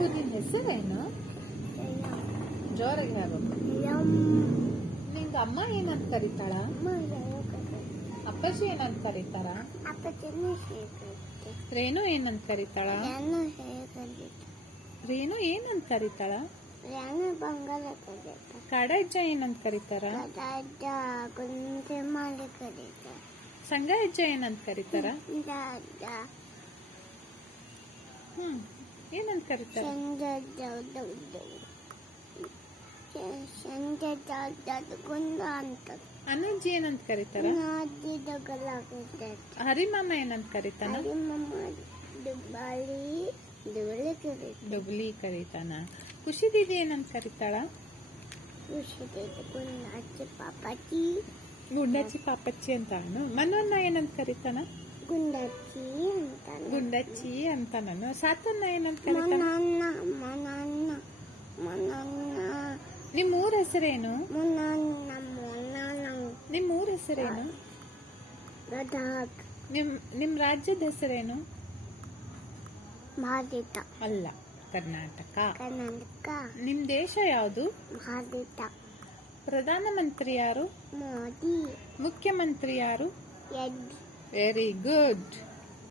ಅಪ್ಪು ನಿನ್ ಹೆಸರೇನು? ಜೋರಾಗಿ ಹೇಳ್ಬೇಕು. ನಿಂಗ ಅಮ್ಮ ಏನಂತ ಕರೀತಾಳ? ಅಪ್ಪಾಜಿ ಏನಂತ ಕರೀತಾರ? ರೇಣು ಏನಂತ ಕರೀತಾಳ? ರೇಣು ಏನಂತ ಕರೀತಾಳ? ಕಾಡಜ್ಜ ಏನಂತ ಕರೀತಾರ? ಸಂಗ ಅಜ್ಜ ಏನಂತ ಕರೀತಾರ? ಏನಂತ ಕರೀತಾರ? ಅನಜ್ಜಿ ಏನಂತ ಕರೀತಾರ? ಹರಿಮಾಮ ಏನಂತ ಕರೀತಾನ? ಡುಬ್ಲಿ ಕರೀತಾನ. ಖುಷಿ ದೀದಿ ಏನಂತ ಕರೀತಾಳ? ಗುಂಡಚ್ಚಿ ಪಾಪಚ್ಚಿ ಅಂತಾನು. ಮನೋನ್ನ ಏನಂತ ಕರೀತಾನ? ಗುಂಡಚ್ಚಿ ಅಂತ. ನಾನು ಸಾತನ್ನ ಏನಂತ ಕರೀತಾನ? ನಿಮ್ ಊರ ಹೆಸರೇನು? ನಿಮ್ ಊರ ಹೆಸರೇನು? ನಿಮ್ ರಾಜ್ಯದ ಹೆಸರೇನು? ಭಾರತ ಅಲ್ಲ, ಕರ್ನಾಟಕ. ನಿಮ್ ದೇಶ ಯಾವುದು? ಭಾರತ. ಪ್ರಧಾನಮಂತ್ರಿ ಯಾರು? ಮೋದಿ. ಮುಖ್ಯಮಂತ್ರಿ ಯಾರು? ಯಡಿ. Very good.